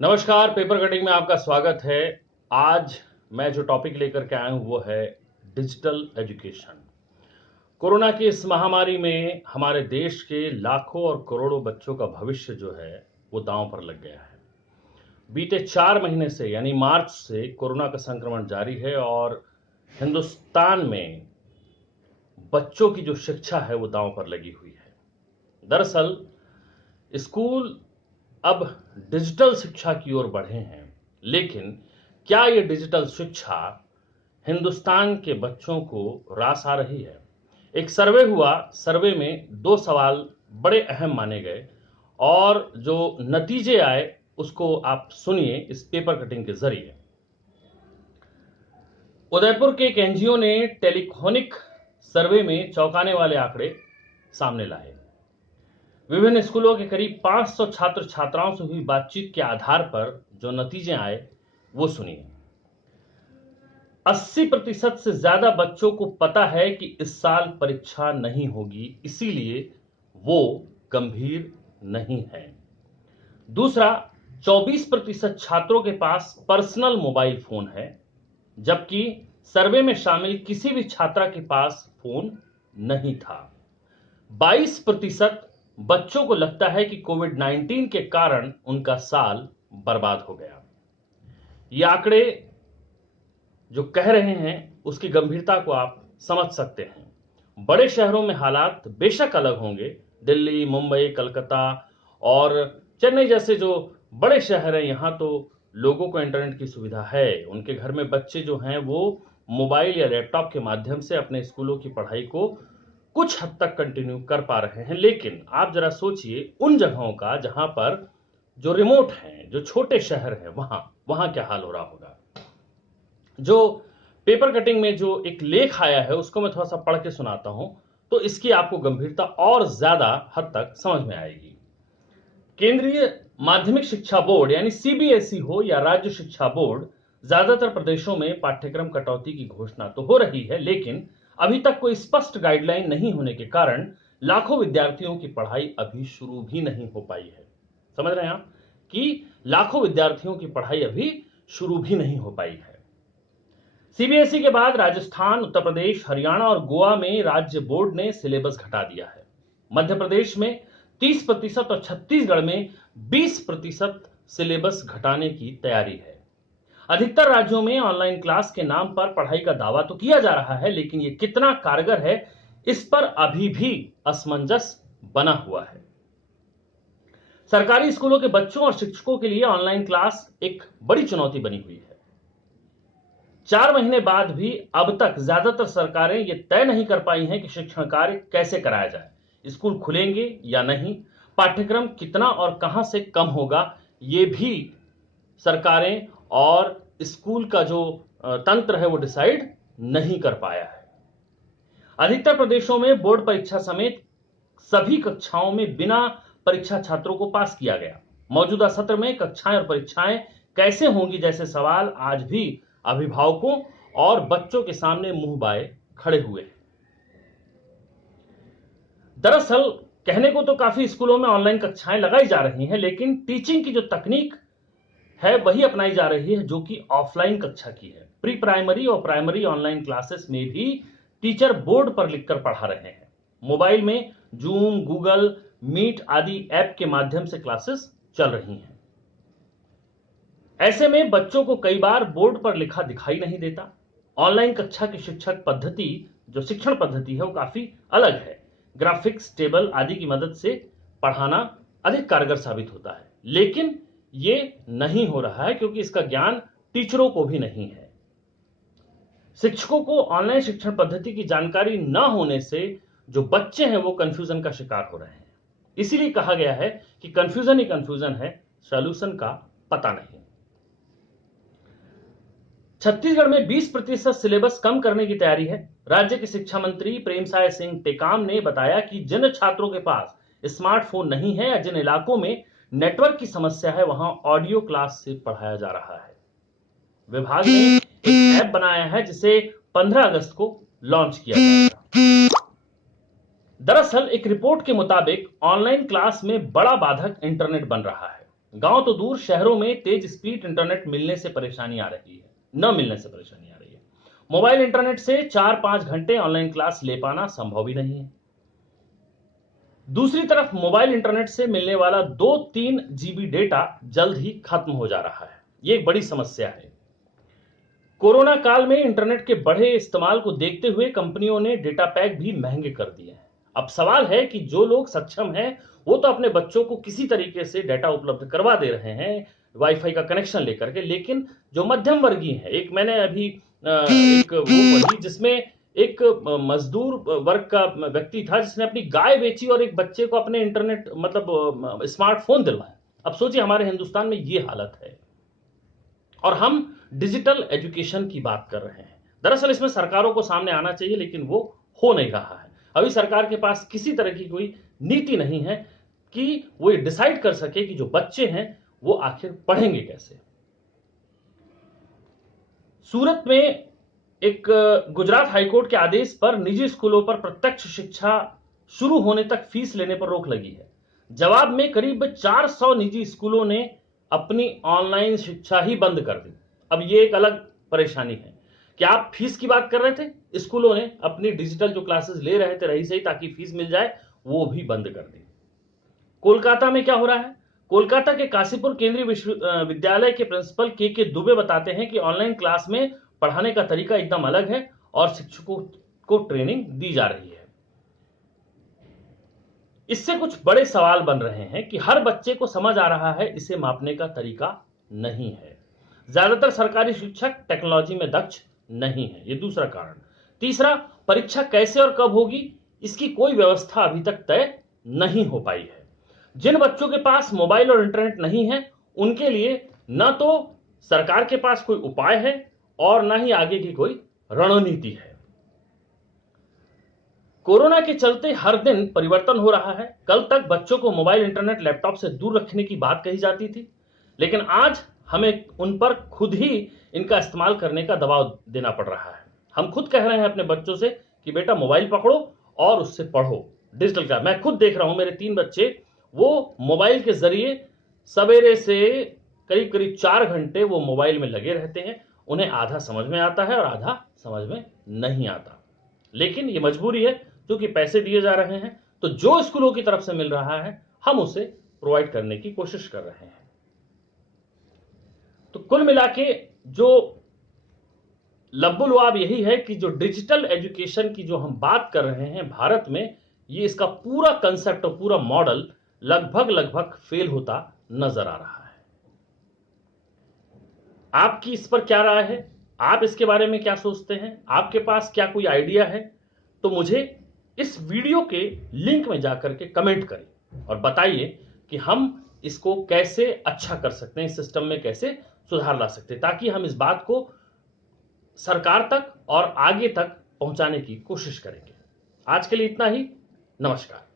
नमस्कार, paper cutting में आपका स्वागत है। आज मैं जो टॉपिक लेकर के आया हूं वो है डिजिटल एजुकेशन। कोरोना की इस महामारी में हमारे देश के लाखों और करोड़ों बच्चों का भविष्य जो है वो दांव पर लग गया है। बीते 4 महीने से यानी मार्च से कोरोना का संक्रमण जारी है और हिंदुस्तान में बच्चों की जो शिक्षा है वो दांव पर लगी हुई है। दरअसल स्कूल अब डिजिटल शिक्षा की ओर बढ़े हैं, लेकिन क्या ये डिजिटल शिक्षा हिंदुस्तान के बच्चों को रास आ रही है? एक सर्वे हुआ, सर्वे में 2 सवाल बड़े अहम माने गए और जो नतीजे आए उसको आप सुनिए इस पेपर कटिंग के जरिए। उदयपुर के एक एनजीओ ने टेलीफोनिक सर्वे में चौंकाने वाले आंकड़े सामने लाए। विभिन्न स्कूलों के करीब 500 छात्र छात्राओं से हुई बातचीत के आधार पर जो नतीजे आए वो सुनिए। 80% से ज्यादा बच्चों को पता है कि इस साल परीक्षा नहीं होगी, इसीलिए वो गंभीर नहीं है। दूसरा, 24% छात्रों के पास पर्सनल मोबाइल फोन है, जबकि सर्वे में शामिल किसी भी छात्रा के पास फोन नहीं था। 22% बच्चों को लगता है कि कोविड-19 के कारण उनका साल बर्बाद हो गया। ये आंकड़े जो कह रहे हैं उसकी गंभीरता को आप समझ सकते हैं। बड़े शहरों में हालात बेशक अलग होंगे, दिल्ली, मुंबई, कलकत्ता और चेन्नई जैसे जो बड़े शहर हैं, यहाँ तो लोगों को इंटरनेट की सुविधा है। उनके घर में बच्चे जो हैं वो मोबाइल या लैपटॉप के माध्यम से अपने स्कूलों की पढ़ाई को कुछ हद तक कंटिन्यू कर पा रहे हैं। लेकिन आप जरा सोचिए उन जगहों का जहां पर जो रिमोट हैं, जो छोटे शहर हैं, वहां क्या हाल हो रहा होगा। जो पेपर कटिंग में जो एक लेख आया है उसको मैं थोड़ा सा पढ़ के सुनाता हूं, तो इसकी आपको गंभीरता और ज्यादा हद तक समझ में आएगी। केंद्रीय माध्यमिक शिक्षा बोर्ड यानी सीबीएसई हो या राज्य शिक्षा बोर्ड, ज्यादातर प्रदेशों में पाठ्यक्रम कटौती की घोषणा तो हो रही है, लेकिन अभी तक कोई स्पष्ट गाइडलाइन नहीं होने के कारण लाखों विद्यार्थियों की पढ़ाई अभी शुरू भी नहीं हो पाई है। समझ रहे हैं आप कि लाखों विद्यार्थियों की पढ़ाई अभी शुरू भी नहीं हो पाई है। सीबीएसई के बाद राजस्थान, उत्तर प्रदेश, हरियाणा और गोवा में राज्य बोर्ड ने सिलेबस घटा दिया है। मध्य प्रदेश में 30% और छत्तीसगढ़ में 20% सिलेबस घटाने की तैयारी है। अधिकतर राज्यों में ऑनलाइन क्लास के नाम पर पढ़ाई का दावा तो किया जा रहा है, लेकिन यह कितना कारगर है इस पर अभी भी असमंजस बना हुआ है। सरकारी स्कूलों के बच्चों और शिक्षकों के लिए ऑनलाइन क्लास एक बड़ी चुनौती बनी हुई है। 4 महीने बाद भी अब तक ज्यादातर सरकारें यह तय नहीं कर पाई हैं कि शिक्षण कार्य कैसे कराया जाए, स्कूल खुलेंगे या नहीं, पाठ्यक्रम कितना और कहां से कम होगा, ये भी सरकारें और स्कूल का जो तंत्र है वो डिसाइड नहीं कर पाया है। अधिकतर प्रदेशों में बोर्ड परीक्षा समेत सभी कक्षाओं में बिना परीक्षा छात्रों को पास किया गया। मौजूदा सत्र में कक्षाएं और परीक्षाएं कैसे होंगी जैसे सवाल आज भी अभिभावकों और बच्चों के सामने मुंह बाए खड़े हुए हैं। दरअसल कहने को तो काफी स्कूलों में ऑनलाइन कक्षाएं लगाई जा रही हैं, लेकिन टीचिंग की जो तकनीक है वही अपनाई जा रही है जो कि ऑफलाइन कक्षा की है। प्री प्राइमरी और प्राइमरी ऑनलाइन क्लासेस में भी टीचर बोर्ड पर लिखकर पढ़ा रहे हैं। मोबाइल में जूम, गूगल मीट आदि ऐप के माध्यम से क्लासेस चल रही हैं। ऐसे में बच्चों को कई बार बोर्ड पर लिखा दिखाई नहीं देता। ऑनलाइन कक्षा की शिक्षण पद्धति है वो काफी अलग है। ग्राफिक्स, टेबल आदि की मदद से पढ़ाना अधिक कारगर साबित होता है, लेकिन ये नहीं हो रहा है क्योंकि इसका ज्ञान टीचरों को भी नहीं है। शिक्षकों को ऑनलाइन शिक्षण पद्धति की जानकारी न होने से जो बच्चे हैं वो कंफ्यूजन का शिकार हो रहे हैं। इसीलिए कहा गया है कि कंफ्यूजन ही कंफ्यूजन है, सॉल्यूशन का पता नहीं। छत्तीसगढ़ में 20% सिलेबस कम करने की तैयारी है। राज्य के शिक्षा मंत्री प्रेमसाय सिंह टेकाम ने बताया कि जिन छात्रों के पास स्मार्टफोन नहीं है या जिन इलाकों में नेटवर्क की समस्या है वहां ऑडियो क्लास से पढ़ाया जा रहा है। विभाग ने एक ऐप बनाया है जिसे 15 अगस्त को लॉन्च किया जाएगा। दरअसल एक रिपोर्ट के मुताबिक ऑनलाइन क्लास में बड़ा बाधक इंटरनेट बन रहा है। गांव तो दूर, शहरों में तेज स्पीड इंटरनेट मिलने से परेशानी आ रही है, न मिलने से परेशानी आ रही है। मोबाइल इंटरनेट से 4-5 घंटे ऑनलाइन क्लास ले पाना संभव ही नहीं है। दूसरी तरफ मोबाइल इंटरनेट से मिलने वाला 2-3 जीबी डेटा जल्द ही खत्म हो जा रहा है। यह एक बड़ी समस्या है। कोरोना काल में इंटरनेट के बढ़े इस्तेमाल को देखते हुए कंपनियों ने डेटा पैक भी महंगे कर दिए हैं। अब सवाल है कि जो लोग सक्षम हैं वो तो अपने बच्चों को किसी तरीके से डेटा उपलब्ध करवा दे रहे हैं वाईफाई का कनेक्शन लेकर के, लेकिन जो मध्यम वर्गीय है, एक मैंने अभी एक वो पढ़ी जिसमें एक मजदूर वर्ग का व्यक्ति था जिसने अपनी गाय बेची और एक बच्चे को अपने इंटरनेट मतलब स्मार्टफोन दिलवाया। अब सोचिए हमारे हिंदुस्तान में ये हालत है और हम डिजिटल एजुकेशन की बात कर रहे हैं। दरअसल इसमें सरकारों को सामने आना चाहिए, लेकिन वो हो नहीं रहा है। अभी सरकार के पास किसी तरह की कोई नीति नहीं है कि वो ये डिसाइड कर सके कि जो बच्चे हैं वो आखिर पढ़ेंगे कैसे। सूरत में एक गुजरात हाईकोर्ट के आदेश पर निजी स्कूलों पर प्रत्यक्ष शिक्षा शुरू होने तक फीस लेने पर रोक लगी है। जवाब में करीब 400 निजी स्कूलों ने अपनी ऑनलाइन शिक्षा ही बंद कर दी। अब ये एक अलग परेशानी है कि आप फीस की बात कर रहे थे, स्कूलों ने अपनी डिजिटल जो क्लासेस ले रहे थे रही सही ताकि फीस मिल जाए, वो भी बंद कर दी। कोलकाता में क्या हो रहा है? कोलकाता के काशीपुर केंद्रीय विश्वविद्यालय के प्रिंसिपल के दुबे बताते हैं कि ऑनलाइन क्लास में पढ़ाने का तरीका एकदम अलग है और शिक्षकों को ट्रेनिंग दी जा रही है। इससे कुछ बड़े सवाल बन रहे हैं कि हर बच्चे को समझ आ रहा है, इसे मापने का तरीका नहीं है। ज्यादातर सरकारी शिक्षक टेक्नोलॉजी में दक्ष नहीं है, ये दूसरा कारण। तीसरा, परीक्षा कैसे और कब होगी इसकी कोई व्यवस्था अभी तक तय नहीं हो पाई है। जिन बच्चों के पास मोबाइल और इंटरनेट नहीं है उनके लिए न तो सरकार के पास कोई उपाय है और न ही आगे की कोई रणनीति है। कोरोना के चलते हर दिन परिवर्तन हो रहा है। कल तक बच्चों को मोबाइल, इंटरनेट, लैपटॉप से दूर रखने की बात कही जाती थी, लेकिन आज हमें उन पर खुद ही इनका इस्तेमाल करने का दबाव देना पड़ रहा है। हम खुद कह रहे हैं अपने बच्चों से कि बेटा मोबाइल पकड़ो और उससे पढ़ो डिजिटल का। मैं खुद देख रहा हूं, मेरे 3 बच्चे वो मोबाइल के जरिए सवेरे से करीब करीब 4 घंटे वो मोबाइल में लगे रहते हैं। उन्हें आधा समझ में आता है और आधा समझ में नहीं आता, लेकिन ये मजबूरी है क्योंकि पैसे दिए जा रहे हैं, तो जो स्कूलों की तरफ से मिल रहा है हम उसे प्रोवाइड करने की कोशिश कर रहे हैं। तो कुल मिला के जो लब्बुलुआब यही है कि जो डिजिटल एजुकेशन की जो हम बात कर रहे हैं भारत में, ये इसका पूरा कंसेप्ट और पूरा मॉडल लगभग फेल होता नजर आ रहा है। आपकी इस पर क्या राय है? आप इसके बारे में क्या सोचते हैं? आपके पास क्या कोई आइडिया है? तो मुझे इस वीडियो के लिंक में जाकर के कमेंट करें और बताइए कि हम इसको कैसे अच्छा कर सकते हैं, इस सिस्टम में कैसे सुधार ला सकते हैं, ताकि हम इस बात को सरकार तक और आगे तक पहुंचाने की कोशिश करेंगे। आज के लिए इतना ही। नमस्कार।